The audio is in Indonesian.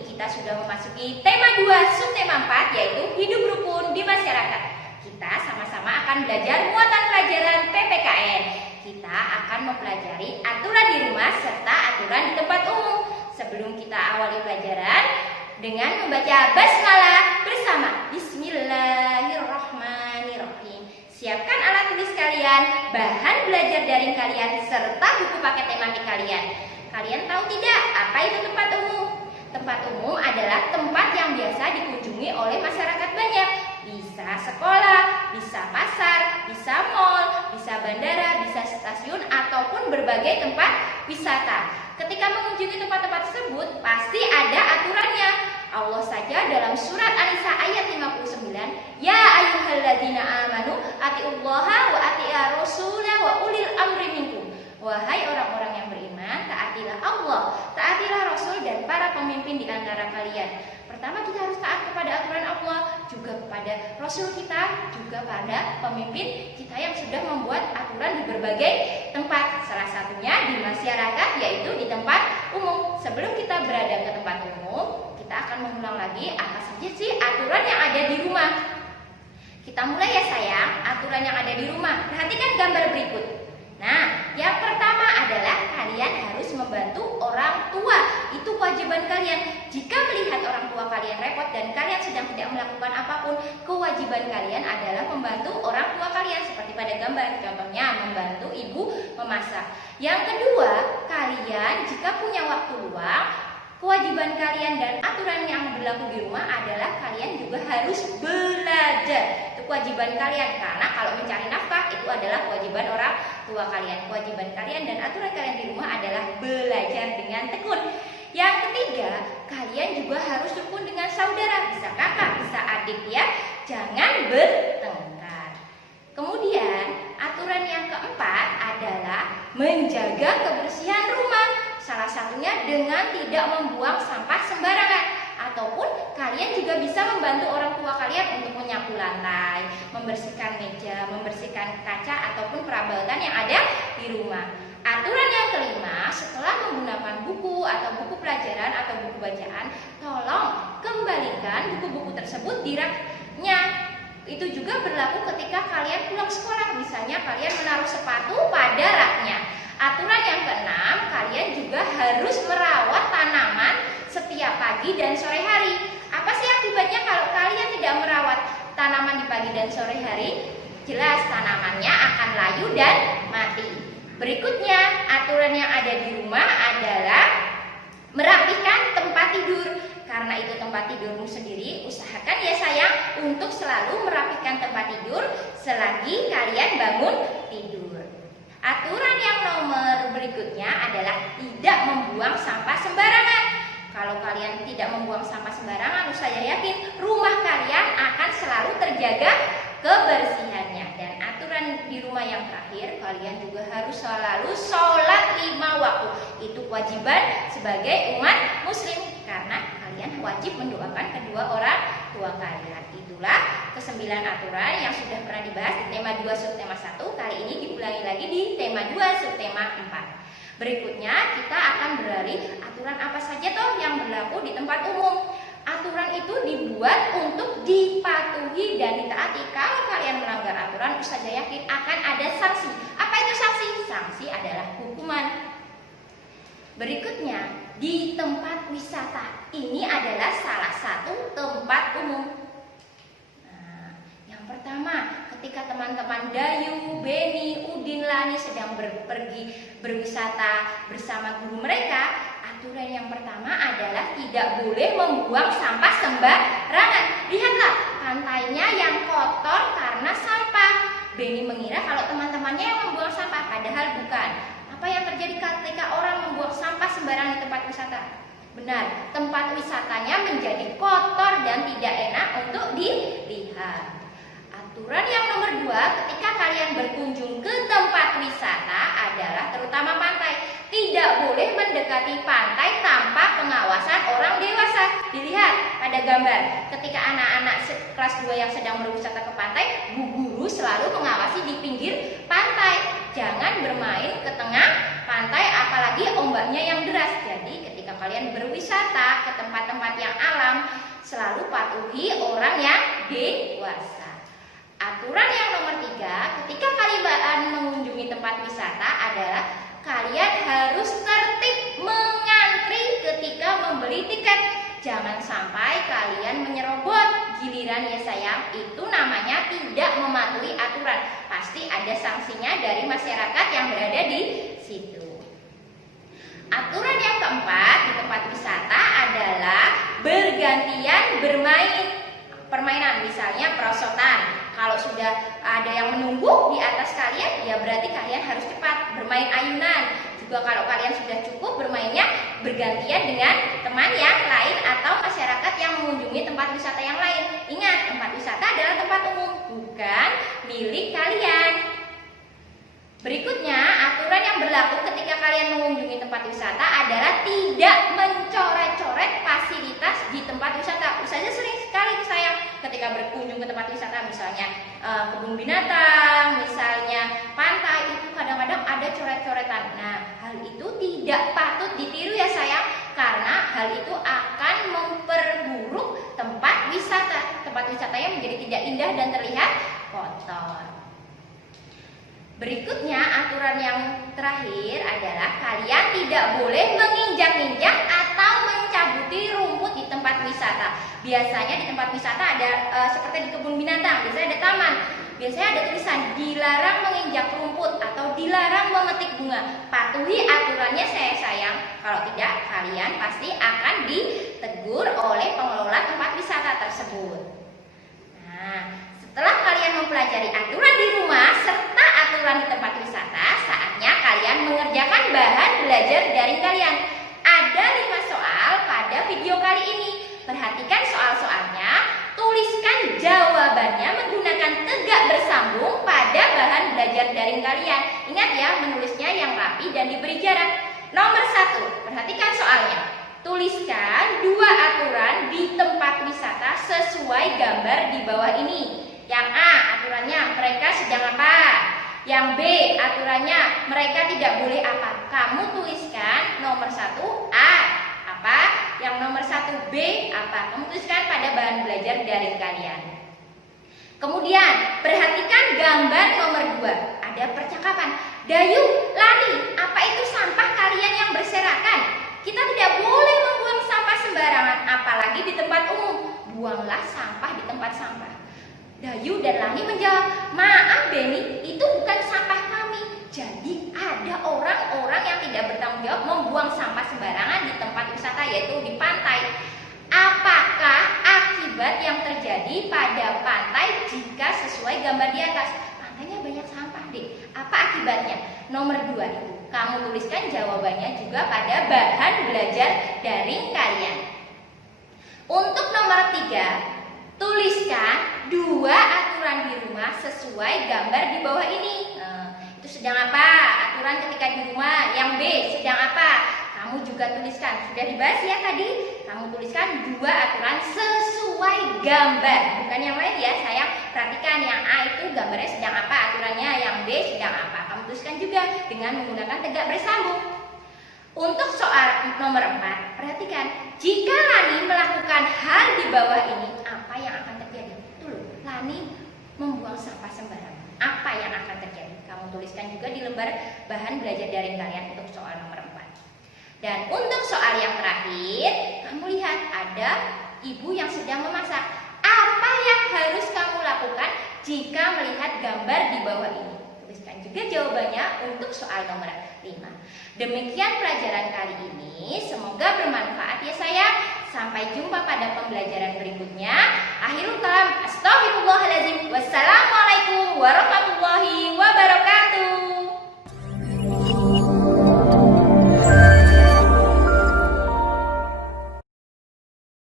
ini kita sudah memasuki tema 2 subtema 4, yaitu hidup rukun di masyarakat. Kita sama-sama akan belajar muatan pelajaran PPKN. Kita akan mempelajari aturan di rumah serta aturan di tempat umum. Sebelum kita awali pelajaran dengan membaca basmalah bersama. Bismillahirrahmanirrahim. Siapkan alat tulis kalian, bahan belajar daring kalian, serta buku paket tematik kalian. Kalian tahu tidak apa itu tempat umum? Tempat umum adalah tempat yang biasa dikunjungi oleh masyarakat banyak. Bisa sekolah, bisa pasar, bisa mal, bisa bandara, bisa stasiun, ataupun berbagai tempat wisata. Ketika mengunjungi tempat-tempat tersebut, pasti ada aturannya. Allah saja dalam surat An-Nisa ayat 59, Ya ayyuhalladzina amanu atiullaha wa ati'ar rasulah wa ulil amri minkum. Wahai orang-orang yang beriman, taatilah Allah, taatilah Rasul dan para pemimpin di antara kalian. Pertama, kita harus taat kepada aturan Allah, juga kepada Rasul kita, juga pada pemimpin kita yang sudah membuat aturan di berbagai tempat. Salah satunya di masyarakat, yaitu di tempat umum. Sebelum kita berada ke tempat umum, kita akan mengulang lagi apa saja sih aturan yang ada di rumah. Kita mulai ya sayang, aturan yang ada di rumah. Perhatikan gambar berikut. Nah, yang pertama adalah kalian harus membantu orang tua. Itu kewajiban kalian. Jika melihat orang tua kalian repot dan kalian sedang tidak melakukan apapun, kewajiban kalian adalah membantu orang tua kalian. Seperti pada gambar, contohnya membantu ibu memasak. Yang kedua, kalian jika punya waktu luang, kewajiban kalian dan aturan yang berlaku di rumah adalah kalian juga harus belajar. Itu kewajiban kalian, karena kalau mencari nafkah itu adalah kewajiban orang tua kalian. Kewajiban kalian dan aturan kalian di rumah adalah belajar dengan tekun. Yang ketiga, kalian juga harus rukun dengan saudara, bisa kakak, bisa adik ya. Jangan bertengkar. Kemudian, aturan yang keempat adalah menjaga kebersihan rumah. Salah satunya dengan tidak membuang sampah sembarangan. Ataupun kalian juga bisa membantu orang tua kalian untuk menyapu lantai, membersihkan meja, membersihkan kaca ataupun perabotan yang ada di rumah. Aturan yang kelima, setelah menggunakan buku atau buku pelajaran atau buku bacaan, tolong kembalikan buku-buku tersebut di raknya. Itu juga berlaku ketika kalian pulang sekolah. Misalnya kalian menaruh sepatu pada raknya. Aturan yang keenam, kalian juga harus merawat tanaman setiap pagi dan sore hari. Apa sih akibatnya kalau kalian tidak merawat tanaman di pagi dan sore hari? Jelas tanamannya akan layu dan mati. Berikutnya, aturan yang ada di rumah adalah merapikan tempat tidur. Karena itu tempat tidurmu sendiri, usahakan ya sayang untuk selalu merapikan tempat tidur selagi kalian bangun tidur. Aturan yang nomor berikutnya adalah tidak membuang sampah sembarangan. Kalau kalian tidak membuang sampah sembarangan, saya yakin rumah kalian akan selalu terjaga kebersihannya. Dan aturan di rumah yang terakhir, kalian juga harus selalu sholat 5 waktu. Itu kewajiban sebagai umat muslim, karena kalian wajib mendoakan kedua orang tua kalian. Itulah ke-9 aturan yang sudah pernah dibahas di tema 2 subtema 1. Kali ini diulangi lagi di tema 2 subtema 4. Berikutnya kita akan beralih aturan apa saja toh yang berlaku di tempat umum. Aturan itu dibuat untuk dipatuhi dan ditaati. Kalau kalian melanggar aturan, Ustazah yakin akan ada sanksi. Apa itu sanksi? Sanksi adalah hukuman. Berikutnya, di tempat wisata. Ini adalah salah satu tempat umum. Nah, yang pertama, ketika teman-teman Dayu, Beni, Udin, Lani sedang pergi berwisata bersama guru mereka, aturan yang pertama adalah tidak boleh membuang sampah sembarangan. Lihatlah, pantainya yang kotor karena sampah. Beni mengira kalau teman-temannya yang membuang sampah, padahal bukan. Apa yang terjadi ketika orang membuang sampah sembarangan di tempat wisata? Benar, tempat wisatanya menjadi kotor dan tidak enak untuk dilihat. Aturan yang nomor 2, ketika kalian berkunjung ke tempat wisata adalah terutama pantai. Tidak boleh mendekati pantai tanpa pengawasan orang dewasa. Dilihat pada gambar, ketika anak-anak kelas 2 yang sedang berwisata ke pantai, bu guru selalu mengawasi di pinggir pantai. Jangan bermain ke tengah pantai, apalagi ombaknya yang deras. Jadi ketika kalian berwisata ke tempat-tempat selalu patuhi orang yang dewasa. Aturan yang nomor 3, ketika kalian mengunjungi tempat wisata adalah kalian harus tertib mengantri ketika membeli tiket. Jangan sampai kalian menyerobot, giliran ya sayang, itu namanya tidak mematuhi aturan. Pasti ada sanksinya dari masyarakat yang berada di situ. Aturan yang keempat di tempat wisata adalah bergantian bermain permainan, misalnya perosotan. Kalau sudah ada yang menunggu di atas kalian, ya berarti kalian harus cepat bermain ayunan. Juga kalau kalian sudah cukup bermainnya, bergantian dengan teman yang lain atau masyarakat yang mengunjungi tempat wisata yang lain. Ingat, tempat wisata adalah tempat umum, bukan milik kalian. Berikutnya, aturan yang berlaku ketika kalian mengunjungi tempat wisata adalah tidak mencoret-coret fasilitas di tempat wisata. Ustazah sering sekali sayang ketika berkunjung ke tempat wisata, misalnya kebun binatang, misalnya pantai, itu kadang-kadang ada coret-coretan. Nah, hal itu tidak patut ditiru ya sayang, karena hal itu akan memperburuk tempat wisata. Tempat wisatanya menjadi tidak indah dan terlihat kotor. Berikutnya, aturan yang terakhir adalah kalian tidak boleh menginjak-injak atau mencabuti rumput di tempat wisata. Biasanya di tempat wisata ada seperti di kebun binatang, biasanya ada taman. Biasanya ada tulisan dilarang menginjak rumput atau dilarang memetik bunga. Patuhi aturannya saya sayang. Kalau tidak, kalian pasti akan ditegur oleh pengelola tempat wisata tersebut. Nah, setelah kalian mempelajari aturan di rumah serta aturan di tempat wisata, saatnya kalian mengerjakan bahan belajar daring kalian. Ada 5 soal pada video kali ini. Perhatikan soal-soalnya, tuliskan jawabannya menggunakan tegak bersambung pada bahan belajar daring kalian. Ingat ya, menulisnya yang rapi dan diberi jarak. Nomor 1, perhatikan soalnya. Tuliskan 2 aturan di tempat wisata sesuai gambar di bawah ini. Yang A, aturannya mereka sedang apa? Yang B, aturannya mereka tidak boleh apa? Kamu tuliskan nomor 1 A apa? Yang nomor 1 B apa? Kamu tuliskan pada bahan belajar daring kalian. Kemudian, perhatikan gambar nomor 2. Ada percakapan. Dayu, Lani, apa itu sampah kalian yang berserakan? Kita tidak boleh membuang sampah sembarangan, apalagi di tempat umum. Buanglah sampah di tempat sampah. Dayu dan Lani menjawab, maaf Beni, itu bukan sampah kami. Jadi ada orang-orang yang tidak bertanggung jawab membuang sampah sembarangan di tempat wisata, yaitu di pantai. Apakah akibat yang terjadi pada pantai jika sesuai gambar di atas? Pantainya banyak sampah deh. Apa akibatnya? Nomor 2 itu. Kamu tuliskan jawabannya juga pada bahan belajar daring kalian. Untuk nomor 3, tuliskan 2 aturan di rumah sesuai gambar di bawah ini. Itu sedang apa? Aturan ketika di rumah. Yang B, sedang apa? Kamu juga tuliskan. Sudah dibahas ya tadi? Kamu tuliskan 2 aturan sesuai gambar. Bukan yang lain ya, saya perhatikan yang A itu gambarnya sedang apa, aturannya. Yang B sedang apa. Kamu tuliskan juga dengan menggunakan tegak bersambung. Untuk soal nomor 4, perhatikan. Jika Lani melakukan hal di bawah ini, apa yang akan terjadi? Tuh, Lani membuang sampah sembarangan. Apa yang akan terjadi? Kamu tuliskan juga di lembar bahan belajar daring kalian untuk soal nomor 4. Dan untuk soal yang terakhir, kamu lihat ada ibu yang sedang memasak. Apa yang harus kamu lakukan jika melihat gambar di bawah ini? Tuliskan juga jawabannya untuk soal nomor 5. Demikian pelajaran kali ini, semoga bermanfaat ya sayang. Sampai jumpa pada pembelajaran berikutnya. Akhirul kalam, astagfirullahaladzim. Wassalamualaikum warahmatullahi wabarakatuh.